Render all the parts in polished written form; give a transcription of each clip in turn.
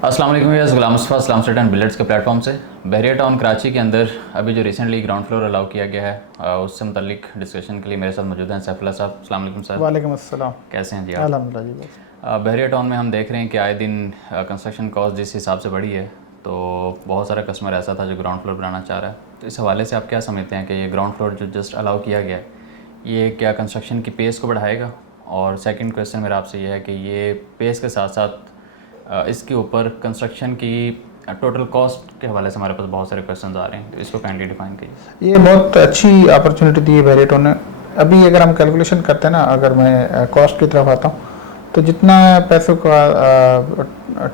अस्सलाम वालेकुम viewers, Ghulam Mustafa Islam state and builders के प्लेटफॉर्म से बहरिया टाउन कराची के अंदर अभी जो रिसेंटली ग्राउंड फ्लोर अलाउ किया गया है उससे मुतल्लिक डिस्कशन के लिए मेरे साथ मौजूद हैं सैफुल्लाह साहब। अस्सलाम वालेकुम सर। वालेकुम अस्सलाम। कैसे हैं जी आप? अल्हम्दुलिल्लाह जी बस। बहरिया टाउन में हम देख रहे हैं कि आए दिन कंस्ट्रक्शन कॉस्ट जिस हिसाब से बढ़ी है तो बहुत सारा कस्टमर ऐसा था जो ग्राउंड फ्लोर बनाना चाह रहा है। तो इस हवाले से आप क्या समझते हैं कि ये ग्राउंड फ्लोर जो जस्ट अलाउ किया गया है ये क्या कंस्ट्रक्शन की पेस को बढ़ाएगा? और सेकंड क्वेश्चन मेरा आपसे ये है कि ये पेस के साथ साथ इसके ऊपर कंस्ट्रक्शन की टोटल कॉस्ट के हवाले से हमारे पास बहुत सारे क्वेश्चंस आ रहे हैं, तो इसको काइंडली डिफाइन कीजिए। ये बहुत अच्छी अपॉर्चुनिटी दी है बहरिया ने। अभी अगर हम कैलकुलेशन करते हैं ना, अगर मैं कॉस्ट की तरफ आता हूँ तो जितना पैसों का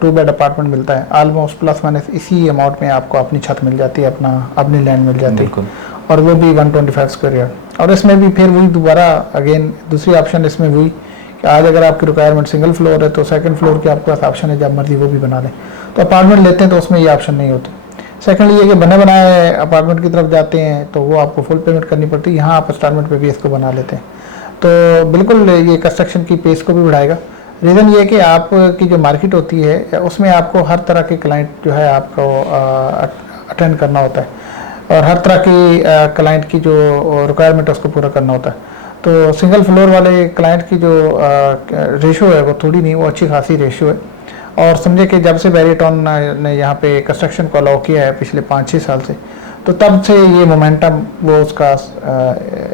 2 बेड अपार्टमेंट मिलता है ऑलमोस्ट प्लस माइनस इसी अमाउंट में आपको अपनी छत मिल जाती है, अपनी लैंड मिल जाती है, और वो भी 125 स्क्वायर यार्ड। और इसमें भी फिर वही दोबारा अगेन दूसरी ऑप्शन इसमें हुई कि आज अगर आपकी रिक्वायरमेंट सिंगल फ्लोर है तो सेकंड फ्लोर के आपके पास ऑप्शन है, जब मर्जी वो भी बना लें। तो अपार्टमेंट लेते हैं तो उसमें ये ऑप्शन नहीं होती। सेकंडली ये कि बने बनाए अपार्टमेंट की तरफ जाते हैं तो वो आपको फुल पेमेंट करनी पड़ती है। यहाँ आप इंस्टॉलमेंट पे भी इसको बना लेते हैं, तो बिल्कुल ये कंस्ट्रक्शन की पेस को भी बढ़ाएगा। रीज़न ये है कि आप की जो मार्केट होती है उसमें आपको हर तरह के क्लाइंट जो है आपको अटेंड करना होता है, और हर तरह की क्लाइंट की जो रिक्वायरमेंट है उसको पूरा करना होता है। तो सिंगल फ्लोर वाले क्लाइंट की जो रेशो है वो थोड़ी नहीं, वो अच्छी खासी रेशो है। और समझे कि जब से बहरिया टाउन ने यहाँ पे कंस्ट्रक्शन को अलाउ किया है पिछले 5-6 साल से, तो तब से ये मोमेंटम वो उसका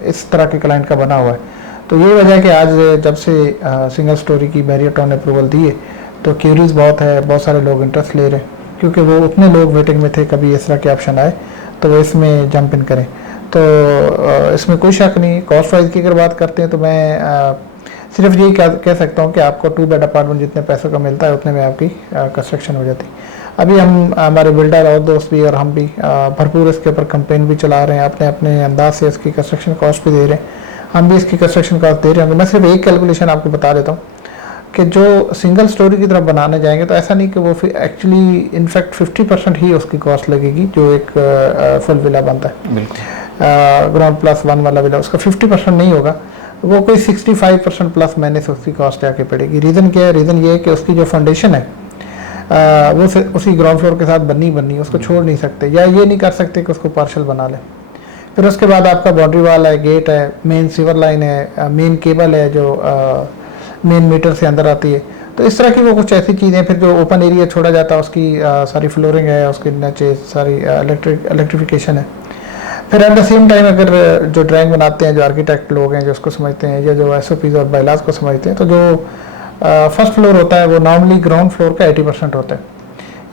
इस तरह के क्लाइंट का बना हुआ है। तो ये वजह है कि आज जब से सिंगल स्टोरी की बहरिया टाउन ने अप्रूवल दी है तो क्यूरीज बहुत है, बहुत सारे लोग इंटरेस्ट ले रहे हैं, क्योंकि वो उतने लोग वेटिंग में थे कभी इस तरह के ऑप्शन आए तो वो इसमें जंप इन करें। तो इसमें कोई शक नहीं। कॉस्ट वाइज की अगर बात करते हैं तो मैं सिर्फ यही कह सकता हूँ कि आपको 2 बेड अपार्टमेंट जितने पैसों का मिलता है उतने में आपकी कंस्ट्रक्शन हो जाती है। अभी हम हमारे बिल्डर और दोस्त भी और हम भी भरपूर इसके ऊपर कंपेन भी चला रहे हैं, अपने अपने अंदाज से इसकी कंस्ट्रक्शन कॉस्ट भी दे रहे हैं, हम भी इसकी कंस्ट्रक्शन कॉस्ट दे रहे हैं। मैं सिर्फ एक कैलकुलेशन आपको बता देता हूँ कि जो सिंगल स्टोरी की तरफ बनाने जाएंगे तो ऐसा नहीं कि वो एक्चुअली इनफैक्ट 50% ही उसकी कॉस्ट लगेगी जो एक फुल विला बनता है। बिल्कुल ग्राउंड प्लस 1 वाला विला, उसका 50% नहीं होगा, वो कोई 65% प्लस मैंने से उसकी कॉस्ट आके पड़ेगी। रीज़न क्या है? रीज़न ये है कि उसकी जो फाउंडेशन है वो उसी ग्राउंड फ्लोर के साथ बननी उसको छोड़ नहीं सकते, या ये नहीं कर सकते कि उसको पार्शल बना लें। फिर उसके बाद आपका बाउंड्री वाल है, गेट है, मेन सीवर लाइन है, मेन केबल है जो मेन मीटर से अंदर आती है। तो इस तरह की वो कुछ ऐसी चीज़ें, फिर जो ओपन एरिया छोड़ा जाता है उसकी सारी फ्लोरिंग है, उसके नीचे सारी इलेक्ट्रिफिकेशन है। फिर एट द सेम टाइम अगर जो ड्राइंग बनाते हैं, जो आर्किटेक्ट लोग हैं जो उसको समझते हैं, या जो SOPs और बायलाज को समझते हैं, तो जो फर्स्ट फ्लोर होता है वो नॉर्मली ग्राउंड फ्लोर का 80% होता है।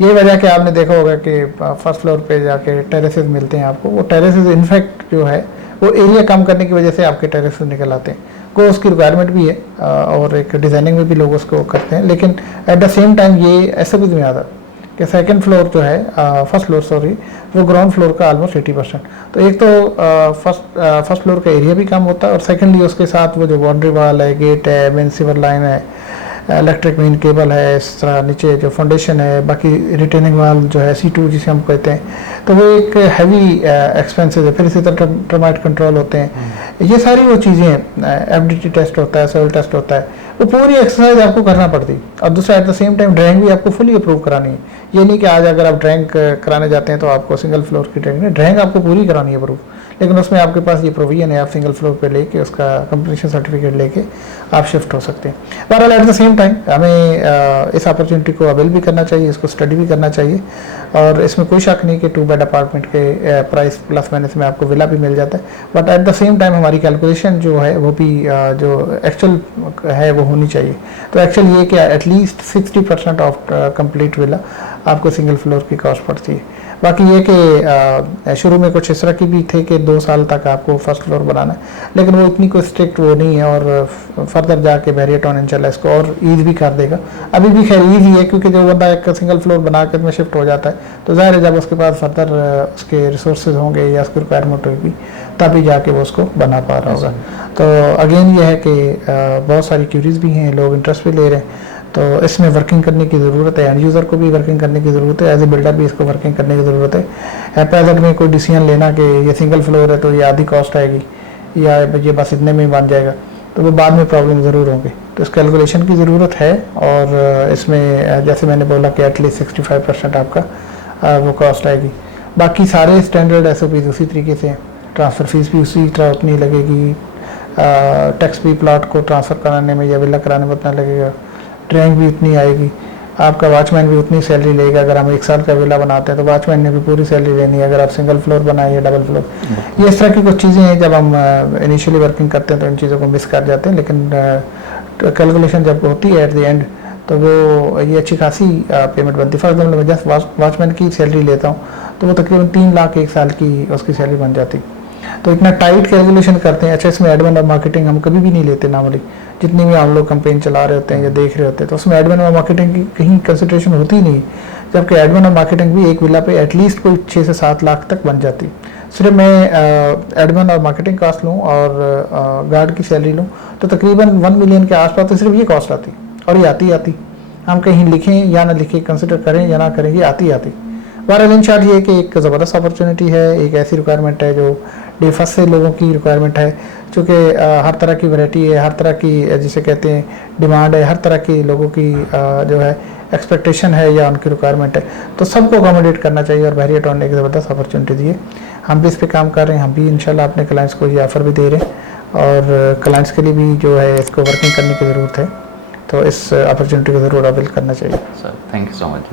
ये वजह कि आपने देखा होगा कि फर्स्ट फ्लोर पे जाके टेरेसेस मिलते हैं आपको। वो टेरेसेस इनफैक्ट जो है वो एरिया कम करने की वजह से आपके टेरेसेस निकल आते हैं। को उसकी रिक्वायरमेंट भी है और एक डिज़ाइनिंग में भी लोग उसको करते हैं, लेकिन एट द सेम टाइम ये SOPs में आता है कि सेकंड फ्लोर जो है फर्स्ट फ्लोर सॉरी वो ग्राउंड फ्लोर का ऑलमोस्ट 80%। तो एक तो फर्स्ट फ्लोर का एरिया भी कम होता है, और सेकंडली उसके साथ वो जो बाउंड्री वाल है, गेट है, मेन सीवर लाइन है, इलेक्ट्रिक मेन केबल है, इस तरह नीचे जो फाउंडेशन है, बाकी रिटेनिंग वाल जो है C2 जिसे हम कहते हैं, तो वो एक हैवी एक्सपेंसेस है। फिर इसी तरह टर्माइट कंट्रोल होते हैं, ये सारी वो चीज़ें हैं। FDT टेस्ट होता है, सॉइल टेस्ट होता है, वो पूरी एक्सरसाइज आपको करना पड़ती है। और दूसरा at the same time drawing भी आपको फुली अप्रूव करानी है। ये नहीं कि आज अगर आप ड्राइंग कराने जाते हैं तो आपको सिंगल फ्लोर की ड्राइंग आपको पूरी करानी है अप्रूव, लेकिन उसमें आपके पास ये प्रोविजन है, आप सिंगल फ्लोर पे लेके उसका कंप्लीशन सर्टिफिकेट लेके आप शिफ्ट हो सकते हैं। बहरहाल एट द सेम टाइम हमें इस अपॉर्चुनिटी को अवेल भी करना चाहिए, इसको स्टडी भी करना चाहिए, और इसमें कोई शक नहीं कि 2 बेड अपार्टमेंट के प्राइस प्लस माइनस में आपको विला भी मिल जाता है। But at the same time हमारी कैलकुलेशन जो है वो भी जो एक्चुअल है वो होनी चाहिए। तो एक्चुअल ये कि एटलीस्ट 60% ऑफ कंप्लीट विला आपको सिंगल फ्लोर की कॉस्ट पड़ती है। बाकी ये कि शुरू में कुछ इस तरह की भी थे कि 2 साल तक आपको फर्स्ट फ्लोर बनाना है, लेकिन वो इतनी कोई स्ट्रिक्ट वो नहीं है, और फर्दर जाके बहरिया टाउन इंशाल्लाह इसको और ईज भी कर देगा। अभी भी खैर ईजी है, क्योंकि जो बंदा एक सिंगल फ्लोर बना के में शिफ्ट हो जाता है तो ज़ाहिर है जब उसके पास फर्दर उसके रिसोर्सेज होंगे या उसकी रिक्वायरमेंट होगी तभी जाके वो उसको बना पा रहा होगा। तो अगेन ये है कि बहुत सारी क्यूरीज भी हैं, लोग इंटरेस्ट भी ले रहे हैं, तो इसमें वर्किंग करने की ज़रूरत है। एंड यूज़र को भी वर्किंग करने की ज़रूरत है, एज ए बिल्डर भी इसको वर्किंग करने की ज़रूरत है। प्रेजेंट में कोई डिसीजन लेना कि ये सिंगल फ्लोर है तो ये आधी कॉस्ट आएगी या ये बस इतने में ही बन जाएगा, तो वो बाद में प्रॉब्लम ज़रूर होंगे। तो इस कैलकुलेशन की ज़रूरत है और इसमें जैसे मैंने बोला कि एटलीस्ट 65% आपका वो कॉस्ट आएगी। बाकी सारे स्टैंडर्ड SOPs उसी तरीके से हैं, ट्रांसफ़र फीस भी उसी तरह उतनी लगेगी, टैक्स भी प्लॉट को ट्रांसफ़र कराने में या विला कराने में उतना लगेगा, ड्राइंग भी उतनी आएगी, आपका वॉचमैन भी उतनी सैलरी लेगा। अगर हम 1 साल का विला बनाते हैं तो वॉचमैन ने भी पूरी सैलरी लेनी है, अगर आप सिंगल फ्लोर बनाए या डबल फ्लोर। ये इस तरह की कुछ चीज़ें हैं, जब हम इनिशियली वर्किंग करते हैं तो इन चीज़ों को मिस कर जाते हैं, लेकिन कैलकुलेशन जब होती है एट द एंड तो वो ये अच्छी खासी पेमेंट बनती है। फॉर एग्जाम्पल मैं जस्ट वॉचमैन की सैलरी लेता हूँ तो वो तकरीबन 3 लाख 1 साल की उसकी सैलरी बन जाती। तो इतना टाइट कैलकुलेशन करते हैं। अच्छा, इसमें एडमिन और मार्केटिंग हम कभी भी नहीं लेते नॉर्मली, जितनी भी हम लोग कैंपेन चला रहे होते हैं या देख रहे होते हैं तो उसमें एडमिन और मार्केटिंग की कहीं कंसिडरेशन होती ही नहीं, जबकि एडमिन और मार्केटिंग भी एक विला पे एटलीस्ट कोई 6 से 7 लाख तक बन जाती। सिर्फ मैं एडमिन और मार्केटिंग कॉस्ट लूँ और गार्ड की सैलरी लूँ तो तकरीबन 1 मिलियन के आसपास तो सिर्फ ये कॉस्ट आती, और ये आती हम कहीं लिखें या ना लिखें, कंसिडर करें या ना करें, ये आती। बहरहाल इन शॉर्ट ये है कि एक ज़बरदस्त अपॉर्चुनिटी है, एक ऐसी रिक्वायरमेंट है जो डे फर्स्ट से लोगों की रिक्वायरमेंट है, चूँकि हर तरह की वैरायटी है, हर तरह की जिसे कहते हैं डिमांड है, हर तरह की लोगों की जो है एक्सपेक्टेशन है या उनकी रिक्वायरमेंट है, तो सबको अकोमोडेट करना चाहिए। और वेरिएट ऑन ने एक ज़बरदस्त अपॉर्चुनिटी दी है, हम भी इस पर काम कर रहे हैं, हम भी इंशाल्लाह अपने क्लाइंट्स को ये ऑफ़र भी दे रहे हैं और क्लाइंट्स के लिए भी जो है इसको वर्किंग करने की ज़रूरत है, तो इस अपॉर्चुनिटी को ज़रूर अवेल करना चाहिए। Sir thank you so much.